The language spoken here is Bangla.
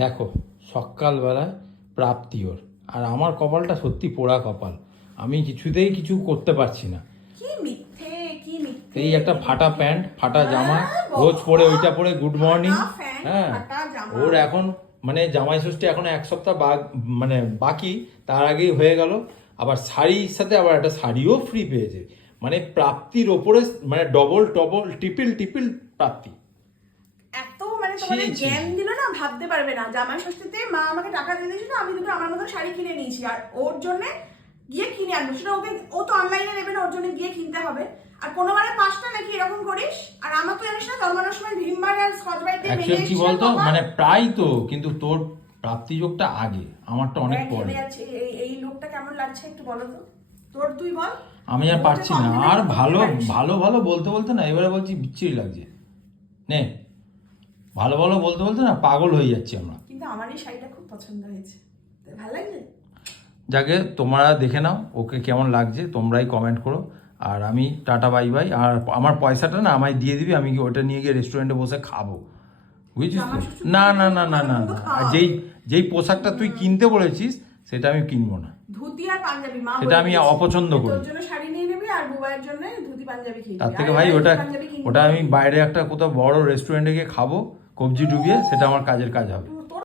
দেখো সকালবেলায় প্রাপ্তি ওর, আর আমার কপালটা সত্যি পোড়া কপাল। আমি কিছুতেই কিছু করতে পারছি না। কি মিথ্যে কি মিথ্যে। এই একটা ফাটা প্যান্ট, ফাটা জামা, বাবা, রোজ পরে ওইটা পরে গুড মর্নিং। ফাটা প্যান্ট, হ্যাঁ, ফাটা জামা। ওর এখন মানে জামাই ষষ্ঠী এখন এক সপ্তাহ মানে বাকি, তার আগেই হয়ে গেল। আবার শাড়ির সাথে আবার একটা শাড়িও ফ্রি পেয়েছে, মানে প্রাপ্তির ওপরে মানে ডবল টবল ট্রিপল ট্রিপল প্রাপ্তি। এত মানে তোমাদের ছি, ছি, জ্ঞান ছি। দিল না, ভাবতে পারবে না। জামাই ষষ্ঠীতে মা আমাকে টাকা দিয়ে দিয়েছিল, আমি দুটো আমার মতো শাড়ি কিনে নিয়েছি, আর ওর জন্য গিয়ে কিনে আনবো। সেটা ওকে, ও তো অনলাইনে নেবে না, ওর জন্য গিয়ে কিনতে হবে। আর কোনোবারে 5টা নাকি এরকম করিস। আর আমার তো জানিস না, জন্মানোর সময় ভিমবার আর স্কচ ব্রাইট দিয়ে অ্যাকচুয়ালি কি বলতো, মানে প্রায় তো, কিন্তু তোর প্রাপ্তি যোগটা আগে, আমারটা অনেক পরে। এই লোকটা কেমন লাগছে একটু বলো তো, তোর তুই বল। আমি আর পারছি না, আর ভালো ভালো ভালো বলতে বলতে না এবারে বলছি বিচ্ছিরি লাগছে। নে, ভালো ভালো বলতে বলতে না পাগল হয়ে যাচ্ছি আমরা। কিন্তু আমার এই শাড়িটা খুব পছন্দ হয়েছে, ভালো লাগছে। যাকে তোমরা দেখে নাও ওকে কেমন লাগছে, তোমরাই কমেন্ট করো। আর আমি টাটা বাই বাই। আর আমার পয়সাটা না আমায় দিয়ে দিবি, আমি ওটা নিয়ে গিয়ে রেস্টুরেন্টে বসে খাবো, বুঝছিস তো? না না না না না না, আর যেই যেই পোশাকটা তুই কিনতে বলেছিস সেটা আমি কিনবো না। ধুতি আর পাঞ্জাবি মা সেটা আমি অপছন্দ করি। তোর জন্য শাড়ি নিয়ে নেবি আর বুবাইয়ের জন্য ধুতি পাঞ্জাবি কিনবি। তার থেকে ভাই ওটা আমি বাইরে একটা কোথাও বড় রেস্টুরেন্টে গিয়ে খাবো, কবজি ডুবিয়ে, সেটা আমার কাজের কাজ হবে।